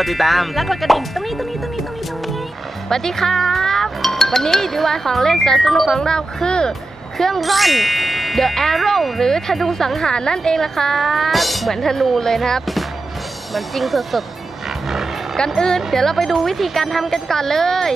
กดติดตามแล้วกดกระดิ่งตรงนี้สวัสดีครับวันนี้ DIY ของเล่นแสนสนุกของเราคือเครื่องร่อน The Arrow หรือธนูสังหารนั่นเองละครับเหมือนธนูเลยนะครับเหมือนจริงสดๆกันอื่นเดี๋ยวเราไปดูวิธีการทำกันก่อนเลย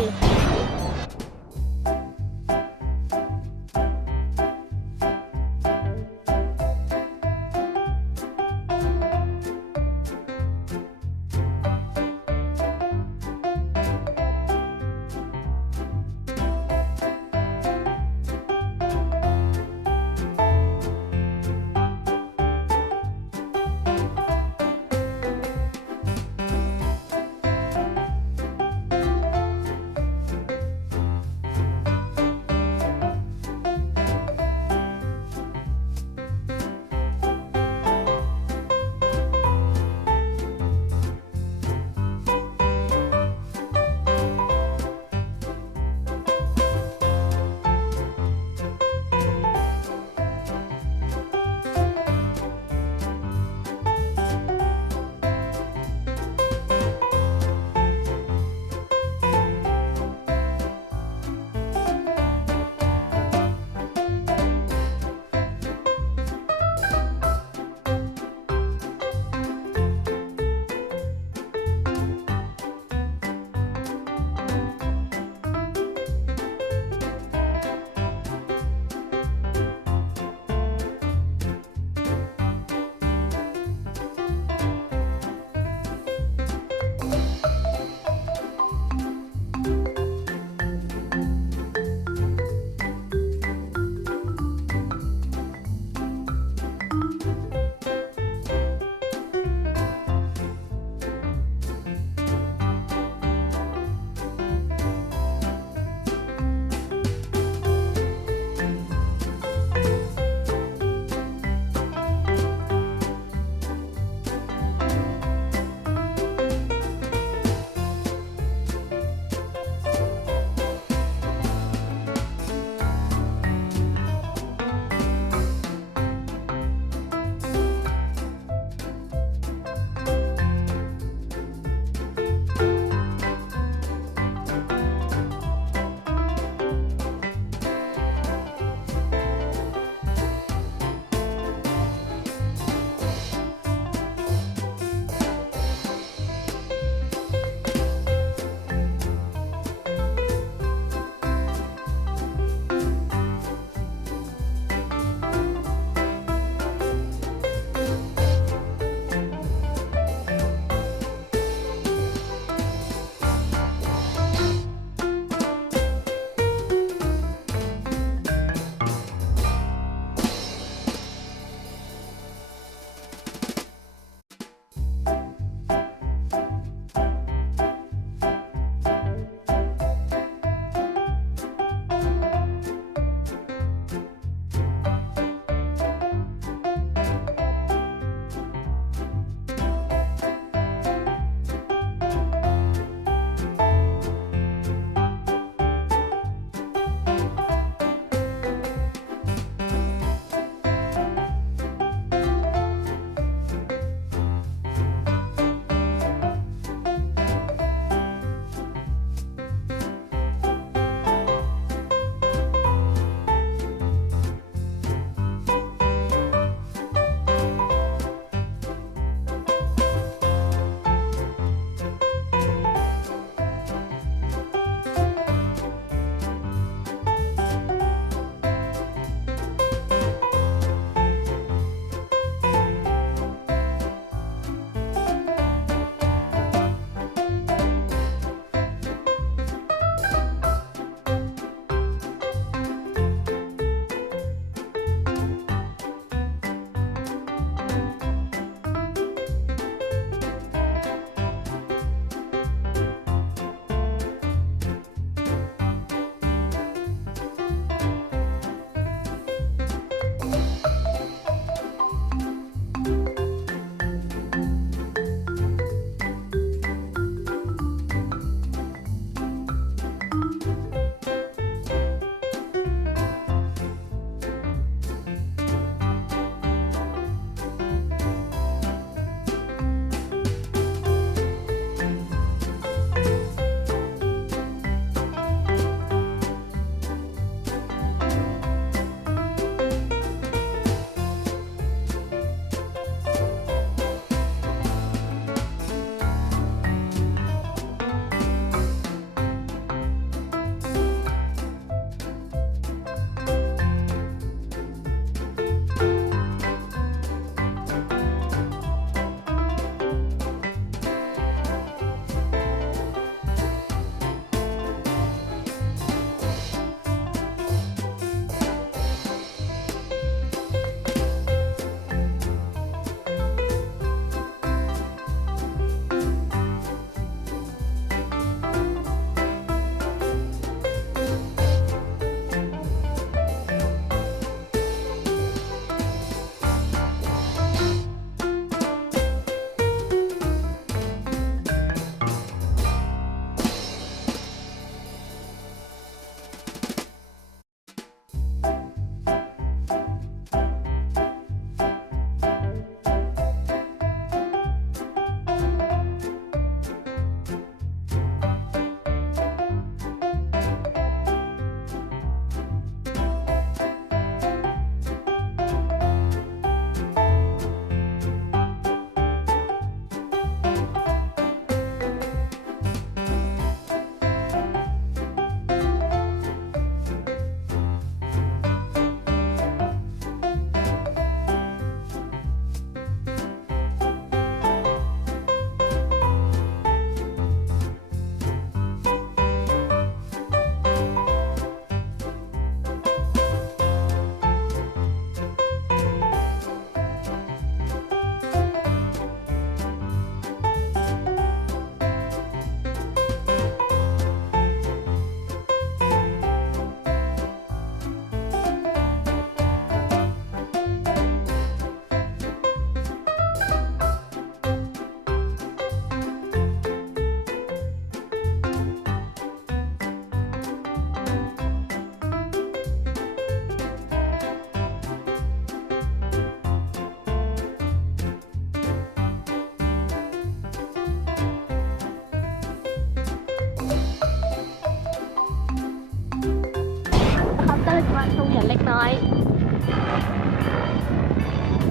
น้อย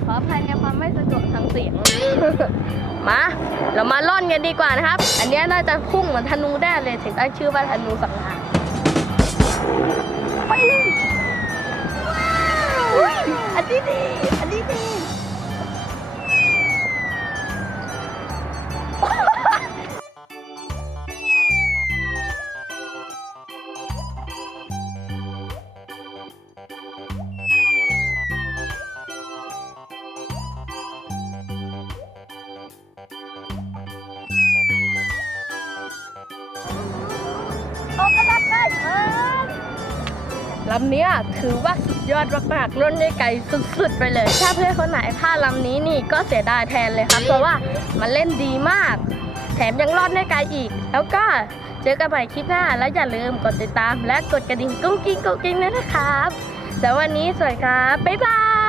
ขออภัยในความไม่สะดวกทางเสียง มาเรามาล่อนกันดีกว่านะครับอันนี้น่าจะพุ่งเหมือนธนูได้เลยถึงตั้งชื่อว่าธนูสังหารไปเลยอันนี้ดีอันนี้ดีลำนี้ถือว่าสุดยอดมากๆล่นได้ไกลสุดๆไปเลยถ้าเพื่อนคนไหนพลาดลำนี้นี่ก็เสียดายแทนเลยครับเพราะว่ามันเล่นดีมากแถมยังรอดได้ไกลอีกแล้วก็เจอกันใหม่คลิปหน้าแล้วอย่าลืมกดติดตามและกดกระดิ่งกุ้งกิ้งด้วยนะครับสำหรับวันนี้สวัสดีครับบ๊ายบาย